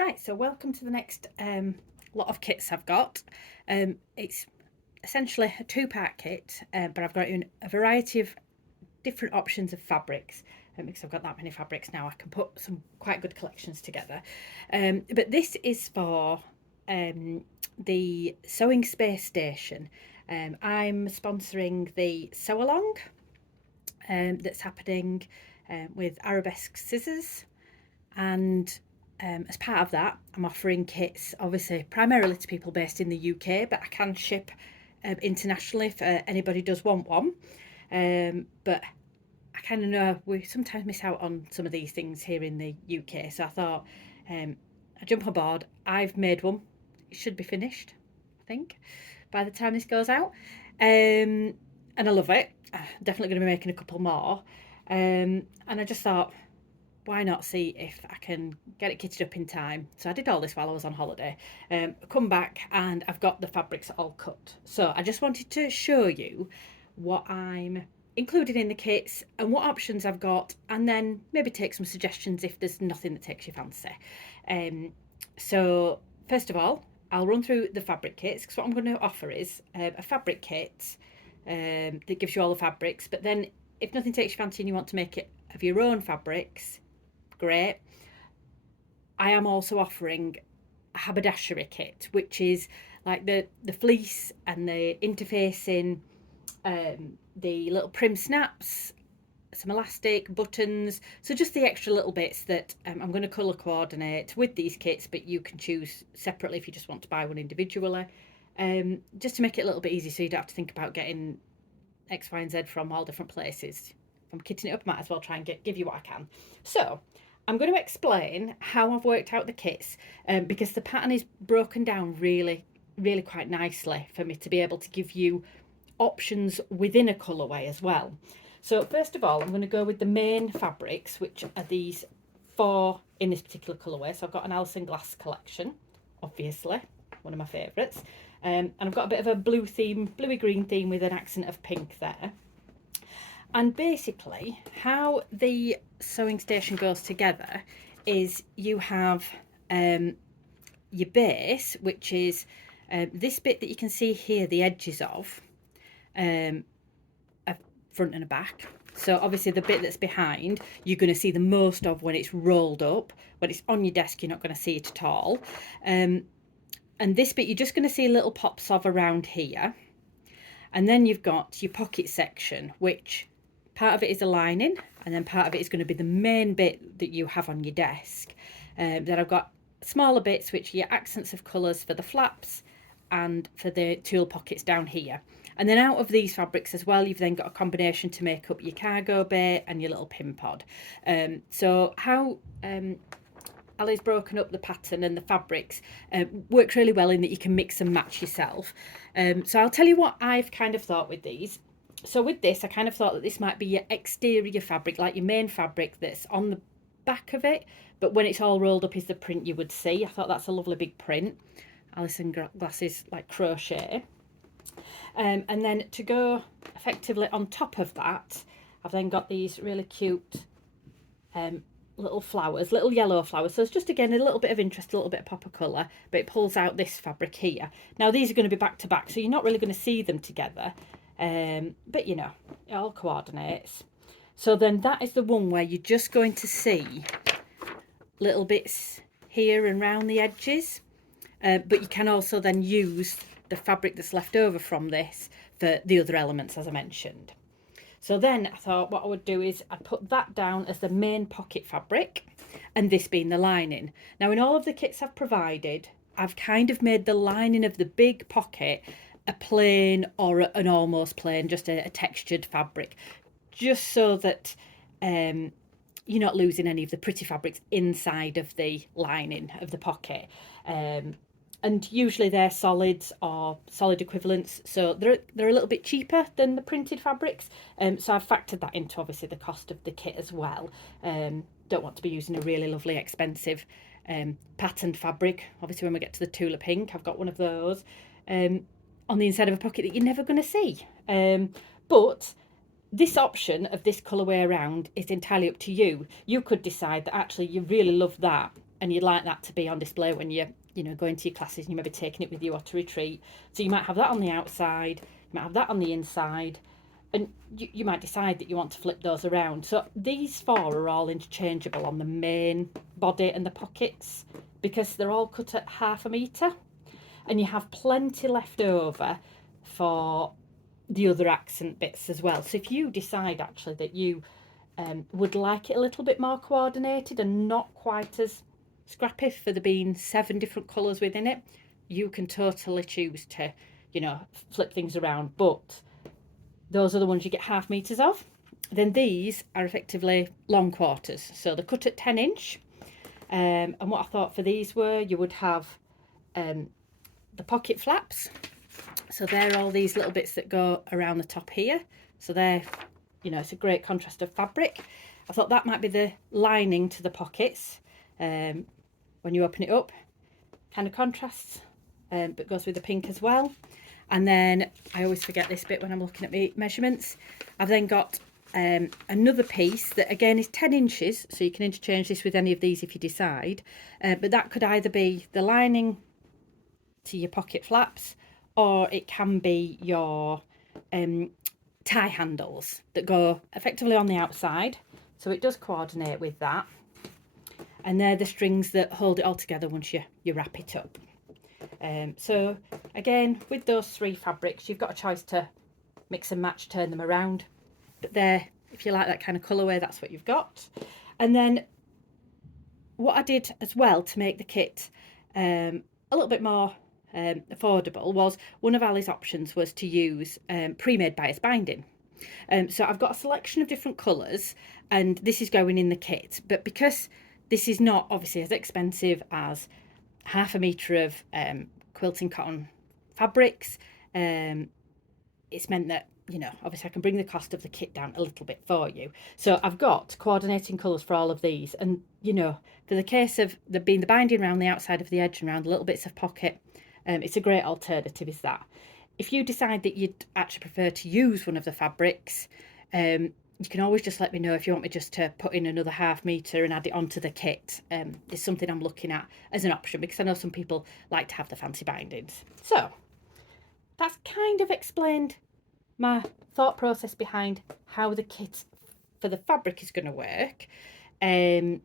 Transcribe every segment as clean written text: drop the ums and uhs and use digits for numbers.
Right, so welcome to the next lot of kits I've got. It's essentially a two-part kit, but I've got in a variety of different options of fabrics. Because I've got that many fabrics now, I can put some quite good collections together. But this is for the Sewing Space Station. I'm sponsoring the Sew Along that's happening with Arabesque Scissors, and as part of that, I'm offering kits, obviously, primarily to people based in the UK, but I can ship internationally if anybody does want one. But I kind of know we sometimes miss out on some of these things here in the UK, so I thought I jump on board. I've made one. It should be finished, I think, by the time this goes out. And I love it. Definitely going to be making a couple more. And I just thought, why not see if I can get it kitted up in time? So I did all this while I was on holiday. Come back and I've got the fabrics all cut. So I just wanted to show you what I'm including in the kits and what options I've got, and then maybe take some suggestions if there's nothing that takes your fancy. So first of all, I'll run through the fabric kits, because what I'm going to offer is a fabric kit that gives you all the fabrics, but then if nothing takes your fancy and you want to make it of your own fabrics, great. I am also offering a haberdashery kit, which is like the fleece and the interfacing, the little prim snaps, some elastic, buttons, so just the extra little bits that I'm going to colour coordinate with these kits, but you can choose separately if you just want to buy one individually, just to make it a little bit easier so you don't have to think about getting X, Y and Z from all different places. If I'm kitting it up, I might as well try and give you what I can. So I'm going to explain how I've worked out the kits, because the pattern is broken down really quite nicely for me to be able to give you options within a colourway as well. So first of all, I'm going to go with the main fabrics, which are these four in this particular colourway. So I've got an Alison Glass collection, obviously, one of my favourites. And I've got a bit of a blue theme, bluey green theme with an accent of pink there. And basically how the sewing station goes together is you have your base, which is this bit that you can see here, the edges of a front and a back. So obviously the bit that's behind, you're going to see the most of when it's rolled up. When it's on your desk, you're not going to see it at all. And this bit, you're just going to see little pops of around here. And then you've got your pocket section, which part of it is a lining, and then part of it is going to be the main bit that you have on your desk. Then I've got smaller bits, which are your accents of colours for the flaps and for the tulle pockets down here. And then out of these fabrics as well, you've then got a combination to make up your cargo bay and your little pin pod. So how Ali's broken up the pattern and the fabrics works really well in that you can mix and match yourself. So I'll tell you what I've kind of thought with these. So with this, I kind of thought that this might be your exterior fabric, like your main fabric that's on the back of it, but when it's all rolled up is the print you would see. I thought that's a lovely big print. Alison Glass's like crochet. And then to go effectively on top of that, I've then got these really cute little flowers, little yellow flowers. So it's just, again, a little bit of interest, a little bit of pop of colour, but it pulls out this fabric here. Now these are going to be back to back, so you're not really going to see them together. But you know, it all coordinates. So then that is the one where you're just going to see little bits here and round the edges, but you can also then use the fabric that's left over from this for the other elements, as I mentioned. So then I thought what I would do is I'd put that down as the main pocket fabric, and this being the lining. Now in all of the kits I've provided, I've kind of made the lining of the big pocket a plain or an almost plain, just a textured fabric, just so that you're not losing any of the pretty fabrics inside of the lining of the pocket. And usually they're solids or solid equivalents, so they're a little bit cheaper than the printed fabrics. So I've factored that into obviously the cost of the kit as well. Don't want to be using a really lovely expensive patterned fabric. Obviously when we get to the Tula Pink, I've got one of those on the inside of a pocket that you're never going to see. But this option of this colourway around is entirely up to you. You could decide that actually you really love that and you'd like that to be on display when you're, you know, going to your classes and you may be taking it with you or to retreat. So you might have that on the outside, you might have that on the inside, and you might decide that you want to flip those around. So these four are all interchangeable on the main body and the pockets, because they're all cut at 1/2 metre, and you have plenty left over for the other accent bits as well. So if you decide actually that you would like it a little bit more coordinated and not quite as scrappy for there being 7 different colours within it, you can totally choose to, you know, flip things around. But those are the ones you get 1/2 metres of. Then these are effectively long quarters, so they're cut at 10-inch. And what I thought for these were, you would have the pocket flaps. So they're all these little bits that go around the top here. So they're, you know, it's a great contrast of fabric. I thought that might be the lining to the pockets. When you open it up, kind of contrasts, but goes with the pink as well. And then I always forget this bit when I'm looking at my measurements. I've then got another piece that again is 10 inches, so you can interchange this with any of these if you decide, but that could either be the lining to your pocket flaps, or it can be your tie handles that go effectively on the outside, so it does coordinate with that, and they're the strings that hold it all together once you wrap it up. So again, with those 3 fabrics, you've got a choice to mix and match, turn them around, but there, if you like that kind of colourway, that's what you've got. And then what I did as well to make the kit a little bit more affordable was, one of Ali's options was to use pre-made bias binding. So I've got a selection of different colours, and this is going in the kit, but because this is not obviously as expensive as 1/2 metre of quilting cotton fabrics, it's meant that, you know, obviously I can bring the cost of the kit down a little bit for you. So I've got coordinating colours for all of these, and, you know, for the case of the being the binding around the outside of the edge and around the little bits of pocket, it's a great alternative, is that. If you decide that you'd actually prefer to use one of the fabrics, you can always just let me know if you want me just to put in another 1/2 metre and add it onto the kit. It's something I'm looking at as an option, because I know some people like to have the fancy bindings. So that's kind of explained my thought process behind how the kit for the fabric is going to work, and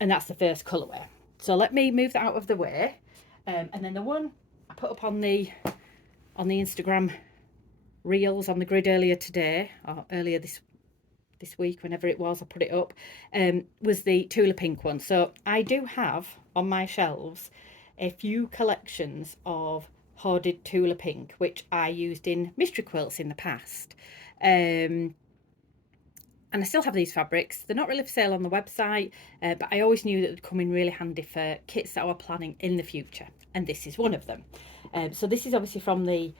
that's the first colourway. So let me move that out of the way, and then the one I put up on the Instagram reels on the grid earlier today, or earlier this week, whenever it was I put it up, was the Tula Pink one. So I do have on my shelves a few collections of hoarded Tula Pink, which I used in mystery quilts in the past, and I still have these fabrics. They're not really for sale on the website, but I always knew that they'd come in really handy for kits that I were planning in the future, and this is one of them. So this is obviously from the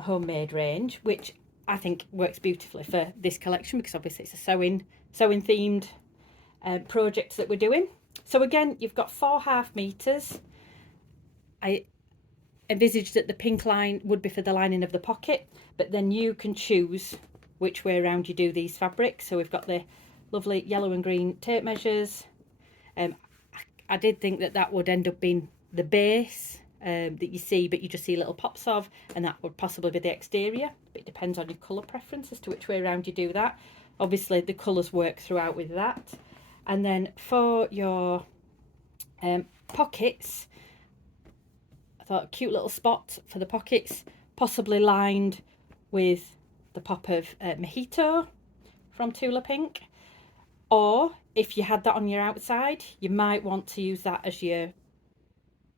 homemade range, which I think works beautifully for this collection, because obviously it's a sewing themed project that we're doing. So again, you've got 4 1/2 metres. I envisaged that the pink line would be for the lining of the pocket, but then you can choose which way around you do these fabrics. So we've got the lovely yellow and green tape measures. I did think that that would end up being the base that you see, but you just see little pops of, and that would possibly be the exterior. It depends on your colour preference as to which way around you do that. Obviously the colours work throughout with that. And then for your pockets, I thought a cute little spot for the pockets, possibly lined with the pop of Mojito from Tula Pink, or if you had that on your outside, you might want to use that as your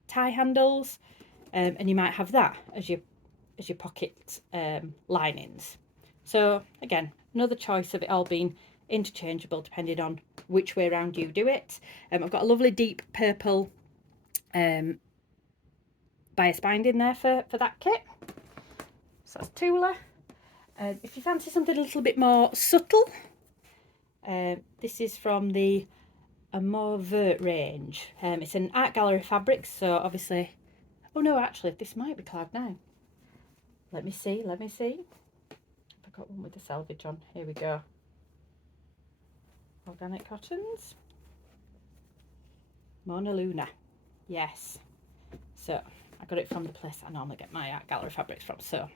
tie handles, and you might have that as your pocket linings. So again, another choice of it all being interchangeable depending on which way around you do it. I've got a lovely deep purple bias binding there for that kit. So that's Tula. If you fancy something a little bit more subtle, this is from the Amore range. It's an art gallery fabric, so obviously, oh no, actually this might be Cloud9. Let me see. I've got one with the selvage on. Here we go. Organic cottons. Mona Luna. Yes. So I got it from the place I normally get my art gallery fabrics from. So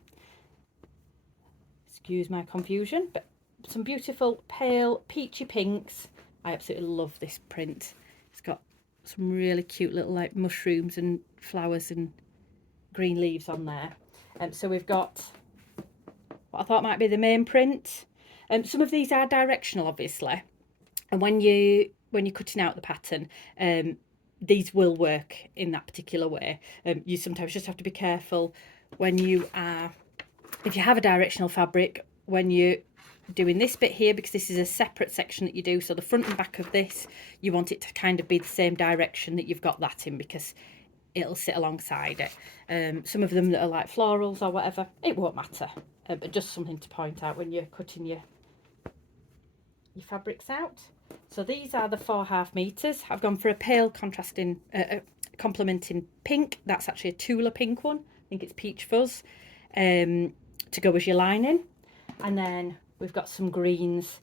excuse my confusion, but some beautiful pale peachy pinks. I absolutely love this print. It's got some really cute little like mushrooms and flowers and green leaves on there. So we've got what I thought might be the main print. Some of these are directional, obviously, and when you're cutting out the pattern, these will work in that particular way. You sometimes just have to be careful when you are, if you have a directional fabric, when you're doing this bit here, because this is a separate section that you do, so the front and back of this, you want it to kind of be the same direction that you've got that in, because it'll sit alongside it. Some of them that are like florals or whatever, it won't matter, but just something to point out when you're cutting your fabrics out. So these are the 4.5 meters. I've gone for a pale contrasting complementing pink. That's actually a Tula pink one. I think it's peach fuzz, to go as your lining. And then we've got some greens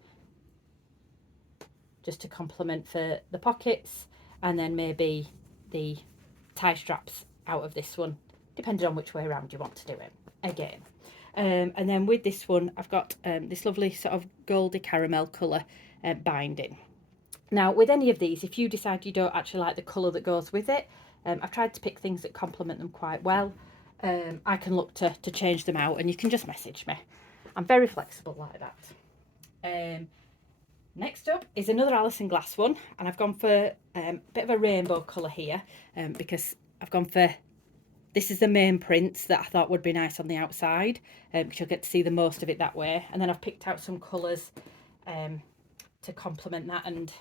just to complement for the pockets, and then maybe the tie straps out of this one, depending on which way around you want to do it again. And then with this one, I've got this lovely sort of goldy caramel colour binding. Now, with any of these, if you decide you don't actually like the colour that goes with it, I've tried to pick things that complement them quite well. I can look to change them out, and you can just message me. I'm very flexible like that. Next up is another Alison Glass one, and I've gone for a bit of a rainbow colour here, because I've gone for, this is the main print that I thought would be nice on the outside, because you'll get to see the most of it that way. And then I've picked out some colours to complement that, and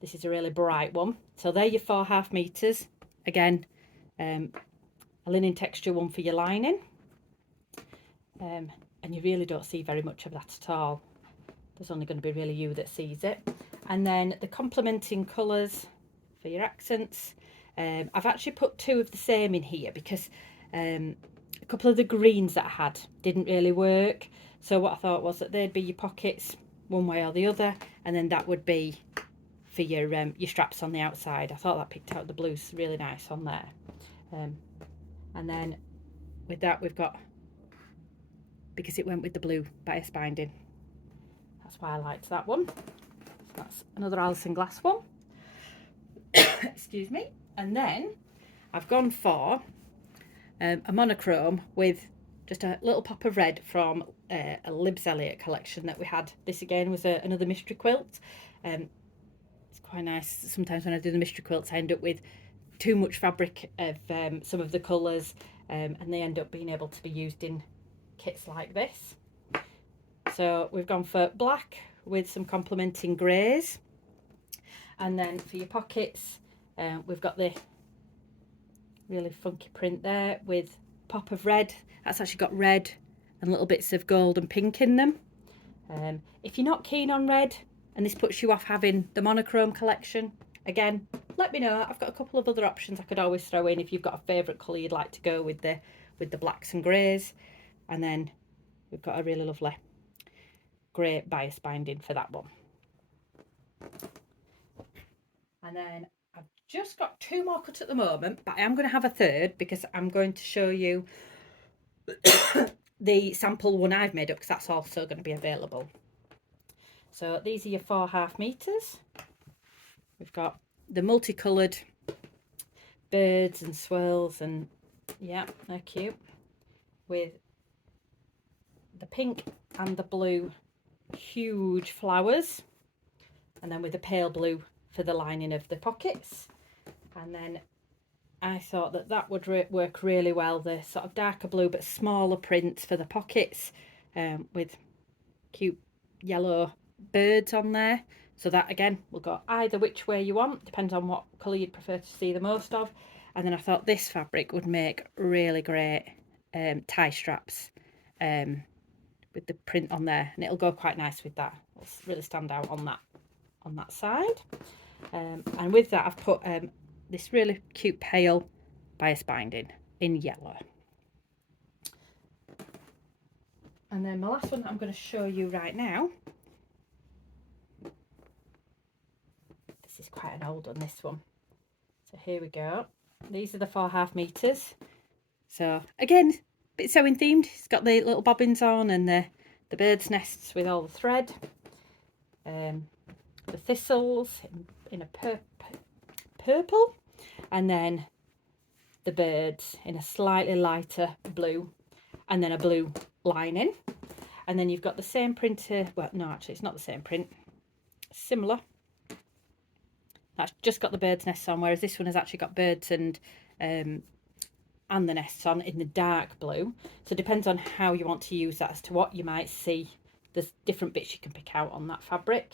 this is a really bright one. So they're your 4.5 meters. Again, a linen texture one for your lining. And you really don't see very much of that at all. There's only going to be really you that sees it. And then the complementing colours for your accents. I've actually put 2 of the same in here because a couple of the greens that I had didn't really work. So what I thought was that they'd be your pockets one way or the other, and then that would be for your straps on the outside. I thought that picked out the blues really nice on there. And then with that we've got, because it went with the blue bias binding, that's why I liked that one. So that's another Alison Glass one. Excuse me. And then I've gone for a monochrome with just a little pop of red from a Libs Elliot collection that we had. This again was another mystery quilt. It's quite nice. Sometimes when I do the mystery quilts I end up with too much fabric of some of the colours, and they end up being able to be used in kits like this. So we've gone for black with some complementing greys, and then for your pockets we've got the really funky print there with pop of red. That's actually got red and little bits of gold and pink in them. If you're not keen on red and this puts you off having the monochrome collection, again, let me know. I've got a couple of other options I could always throw in if you've got a favourite colour you'd like to go with the blacks and greys. And then we've got a really lovely grey bias binding for that one. And then I've just got 2 more cut at the moment, but I am going to have a third because I'm going to show you the sample one I've made up, because that's also going to be available. So these are your 4.5 meters. We've got the multicoloured birds and swirls, and yeah, they're cute, with the pink and the blue huge flowers, and then with the pale blue for the lining of the pockets. And then I thought that would work really well, the sort of darker blue but smaller prints for the pockets, with cute yellow birds on there. So that again will go either which way you want, depends on what colour you'd prefer to see the most of. And then I thought this fabric would make really great tie straps with the print on there, and it'll go quite nice with that. It'll really stand out on that side. And with that I've put this really cute pale bias binding in yellow. And then my last one that I'm going to show you right now, this is quite an old one, this one. So here we go. These are the 4.5 meters. So again, a bit sewing themed. It's got the little bobbins on and the bird's nests with all the thread. The thistles in a purple, and then the birds in a slightly lighter blue, and then a blue lining. And then you've got the same printer. Well, no, actually, it's not the same print. Similar. That's just got the bird's nests on, whereas this one has actually got birds and the nests on in the dark blue. So it depends on how you want to use that as to what you might see. There's different bits you can pick out on that fabric.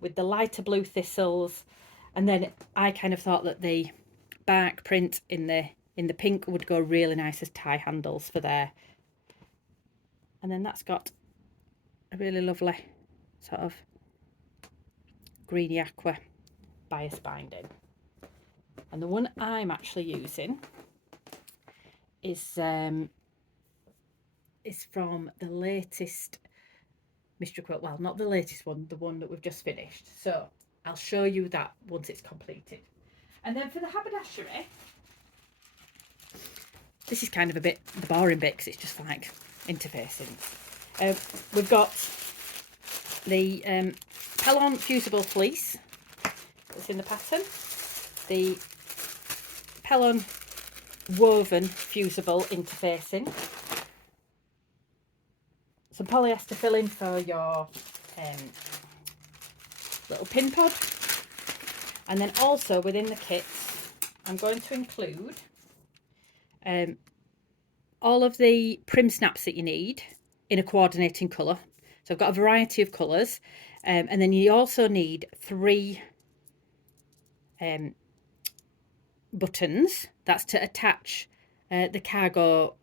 With the lighter blue thistles, and then I kind of thought that the bark print in the pink would go really nice as tie handles for there. And then that's got a really lovely sort of greeny aqua bias binding. And the one I'm actually using is from the latest mystery quilt. Well, not the latest one, the one that we've just finished. So I'll show you that once it's completed. And then for the haberdashery, this is kind of a bit the boring bit because it's just like interfacing. We've got the Pellon fusible fleece that's in the pattern, the Pellon woven fusible interfacing, some polyester filling for your little pin pod, and then also within the kit I'm going to include all of the prim snaps that you need in a coordinating colour. So I've got a variety of colours, and then you also need 3 buttons. That's to attach the cargo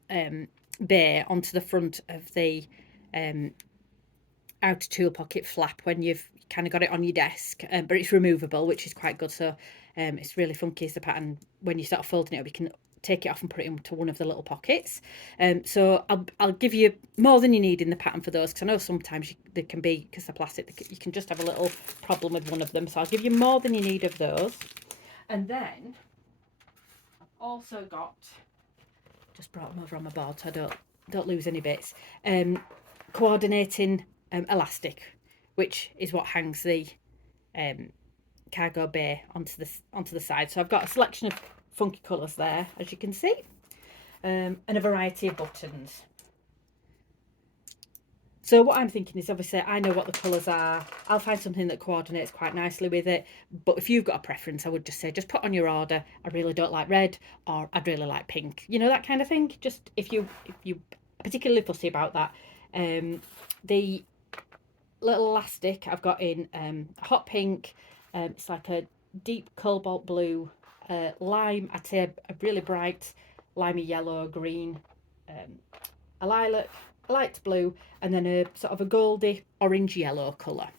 bay onto the front of the outer tool pocket flap when you've kind of got it on your desk, but it's removable, which is quite good. So it's really funky as the pattern. When you start folding it up, you can take it off and put it into one of the little pockets. So I'll give you more than you need in the pattern for those, because I know sometimes they can be, because they're plastic, you can just have a little problem with one of them. So I'll give you more than you need of those. And then I've also got, just brought them over on my board so I don't lose any bits, coordinating elastic, which is what hangs the cargo bay onto the side. So I've got a selection of funky colours there, as you can see, and a variety of buttons. So what I'm thinking is, obviously I know what the colours are. I'll find something that coordinates quite nicely with it, but if you've got a preference, I would just say just put on your order, I really don't like red, or I'd really like pink, you know, that kind of thing. Just if you particularly fussy about that. The little elastic I've got in hot pink, it's like a deep cobalt blue, lime, I'd say a really bright limey yellow, green, a lilac, a light blue, and then a sort of a goldy orange yellow colour.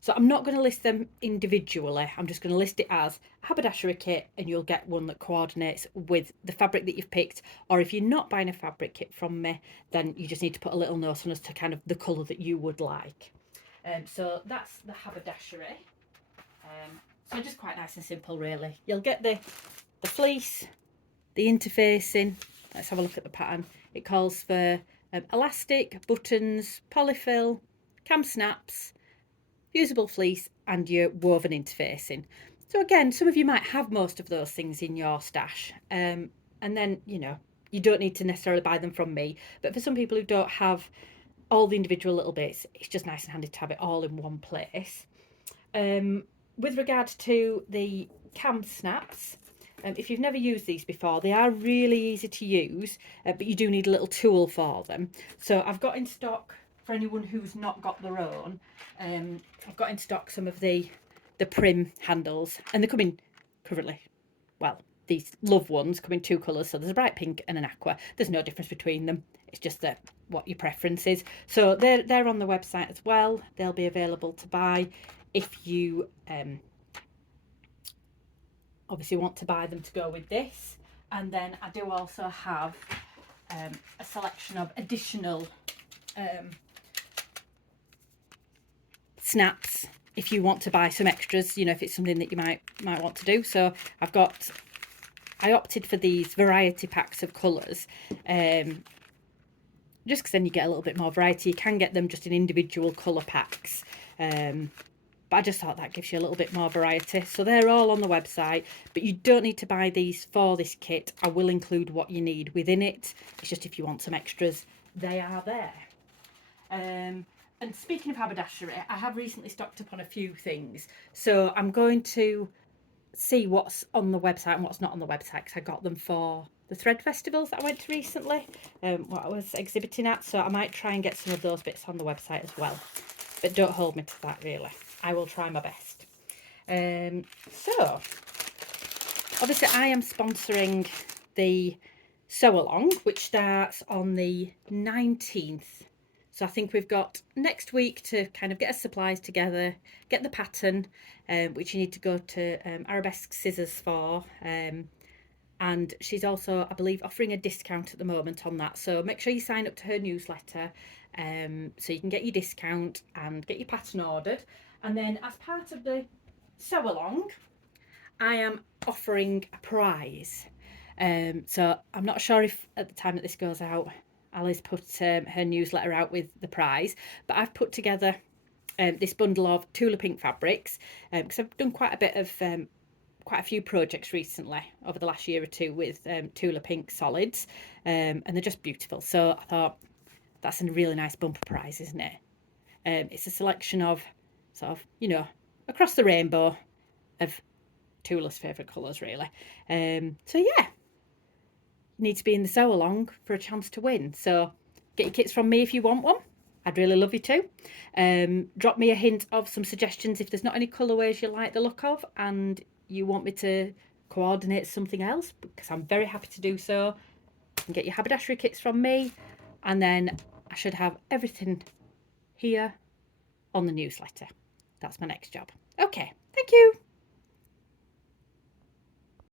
So I'm not going to list them individually, I'm just going to list it as a haberdashery kit, and you'll get one that coordinates with the fabric that you've picked. Or if you're not buying a fabric kit from me, then you just need to put a little note on as to kind of the colour that you would like. So that's the haberdashery. So just quite nice and simple, really. You'll get the fleece, the interfacing. Let's have a look at the pattern. It calls for elastic, buttons, polyfill, cam snaps, fusible fleece, and your woven interfacing. So again, some of you might have most of those things in your stash, and then, you know, you don't need to necessarily buy them from me. But for some people who don't have all the individual little bits, it's just nice and handy to have it all in one place. With regard to the cam snaps, if you've never used these before, they are really easy to use, but you do need a little tool for them. So I've got in stock, for anyone who's not got their own, I've got in stock some of the prim handles, and they come in currently, well, these love ones come in 2 colours. So there's a bright pink and an aqua. There's no difference between them. It's just that what your preference is. So they're on the website as well. They'll be available to buy if you obviously want to buy them to go with this. And then I do also have a selection of additional snaps if you want to buy some extras, you know, if it's something that you might want to do. So I opted for these variety packs of colours, just because then you get a little bit more variety. You can get them just in individual colour packs, but I just thought that gives you a little bit more variety. So they're all on the website, but you don't need to buy these for this kit. I will include what you need within it. It's just if you want some extras, they are there. And speaking of haberdashery, I have recently stocked up on a few things. So I'm going to see what's on the website and what's not on the website, because I got them for the thread festivals that I went to recently, what I was exhibiting at. So I might try and get some of those bits on the website as well. But don't hold me to that, really. I will try my best. So, obviously I am sponsoring the sew along, which starts on the 19th. So I think we've got next week to kind of get our supplies together, get the pattern, which you need to go to Arabesque Scissors for. And she's also, I believe, offering a discount at the moment on that. So make sure you sign up to her newsletter, so you can get your discount and get your pattern ordered. And then as part of the sew along, I am offering a prize. So I'm not sure if at the time that this goes out, Alice put her newsletter out with the prize, but I've put together this bundle of Tula Pink fabrics, because I've done quite a few projects recently over the last year or two with Tula Pink solids, and they're just beautiful. So I thought that's a really nice bumper prize, isn't it? It's a selection of sort of, you know, across the rainbow of Tula's favourite colours, really. So yeah, need to be in the sew along for a chance to win. So get your kits from me if you want one. I'd really love you to. Drop me a hint of some suggestions if there's not any colourways you like the look of and you want me to coordinate something else, because I'm very happy to do so. You can get your haberdashery kits from me, and then I should have everything here on the newsletter. That's my next job. Okay, thank you.